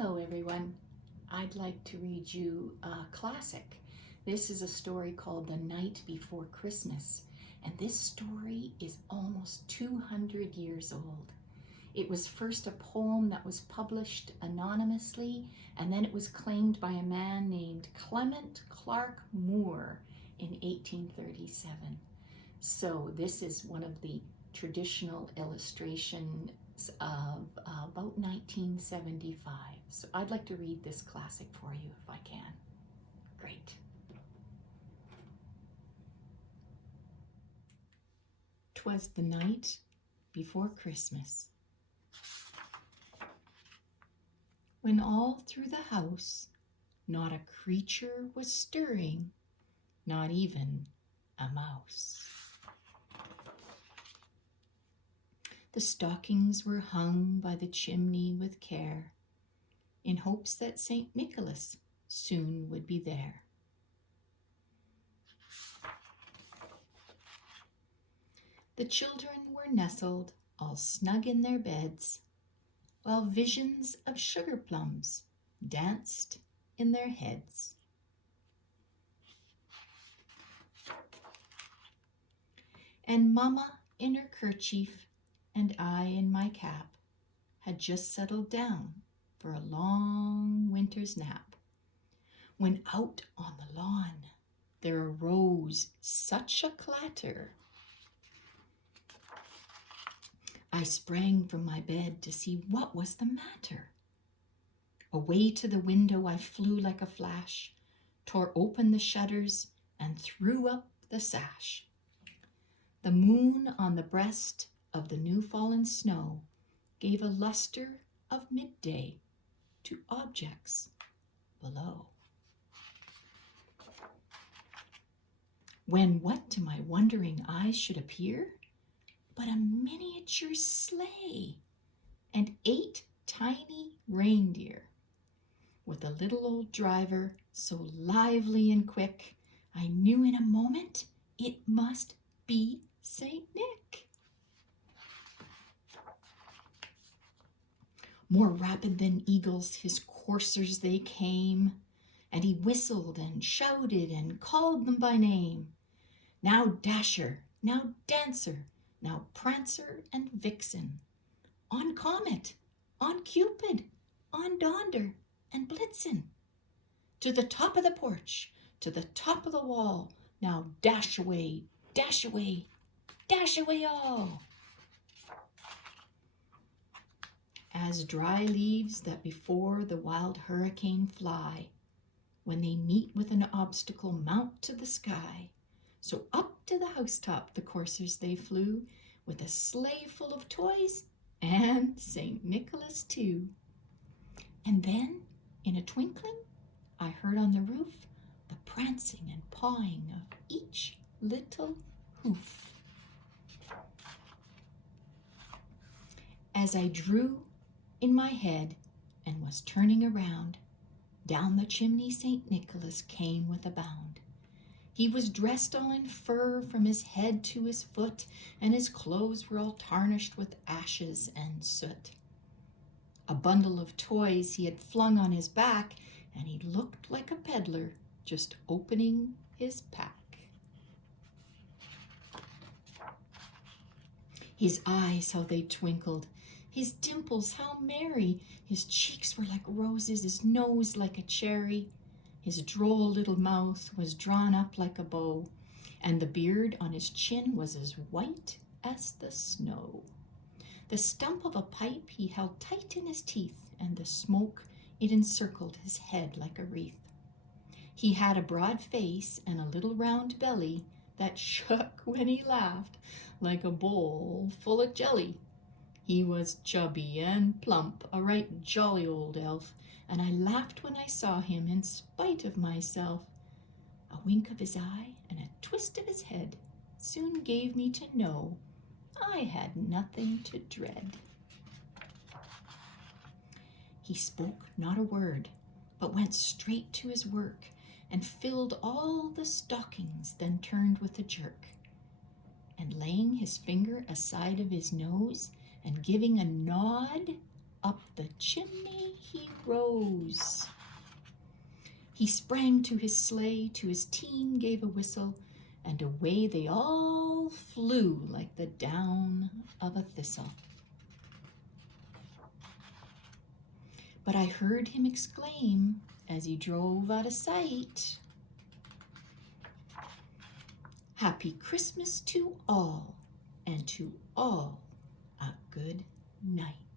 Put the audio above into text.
Hello everyone. I'd like to read you a classic. This is a story called The Night Before Christmas, and this story is almost 200 years old. It was first a poem that was published anonymously, and then it was claimed by a man named Clement Clarke Moore in 1837. So this is one of the traditional illustrations of about 1975. So I'd like to read this classic for you if I can. Great. "'Twas the night before Christmas, when all through the house not a creature was stirring, not even a mouse. The stockings were hung by the chimney with care, in hopes that St. Nicholas soon would be there. The children were nestled all snug in their beds, while visions of sugar plums danced in their heads. And Mama in her kerchief and I in my cap had just settled down for a long winter's nap, when out on the lawn there arose such a clatter. I sprang from my bed to see what was the matter. Away to the window I flew like a flash, tore open the shutters and threw up the sash. The moon on the breast of the new-fallen snow gave a luster of midday to objects below. When what to my wondering eyes should appear but a miniature sleigh and 8 tiny reindeer, with a little old driver so lively and quick, I knew in a moment it must be Saint Nick. More rapid than eagles his coursers they came, and he whistled and shouted and called them by name. Now Dasher, now Dancer, now Prancer and Vixen, on Comet, on Cupid, on Donder and Blitzen. To the top of the porch, to the top of the wall, now dash away, dash away, dash away all. As dry leaves that before the wild hurricane fly, when they meet with an obstacle mount to the sky, so up to the housetop the coursers they flew, with a sleigh full of toys and St. Nicholas too. And then, in a twinkling, I heard on the roof the prancing and pawing of each little hoof. As I drew in my head and was turning around, down the chimney St. Nicholas came with a bound. He was dressed all in fur from his head to his foot, and his clothes were all tarnished with ashes and soot. A bundle of toys he had flung on his back, and he looked like a peddler just opening his pack. His eyes, how they twinkled, his dimples, how merry, his cheeks were like roses, his nose like a cherry. His droll little mouth was drawn up like a bow, and the beard on his chin was as white as the snow. The stump of a pipe he held tight in his teeth, and the smoke, it encircled his head like a wreath. He had a broad face and a little round belly that shook when he laughed like a bowl full of jelly. He was chubby and plump, a right jolly old elf, and I laughed when I saw him in spite of myself. A wink of his eye and a twist of his head soon gave me to know I had nothing to dread. He spoke not a word, but went straight to his work and filled all the stockings, then turned with a jerk. And laying his finger aside of his nose and giving a nod, up the chimney he rose. He sprang to his sleigh, to his team gave a whistle, and away they all flew like the down of a thistle. But I heard him exclaim as he drove out of sight, "Happy Christmas to all, and to all a good night."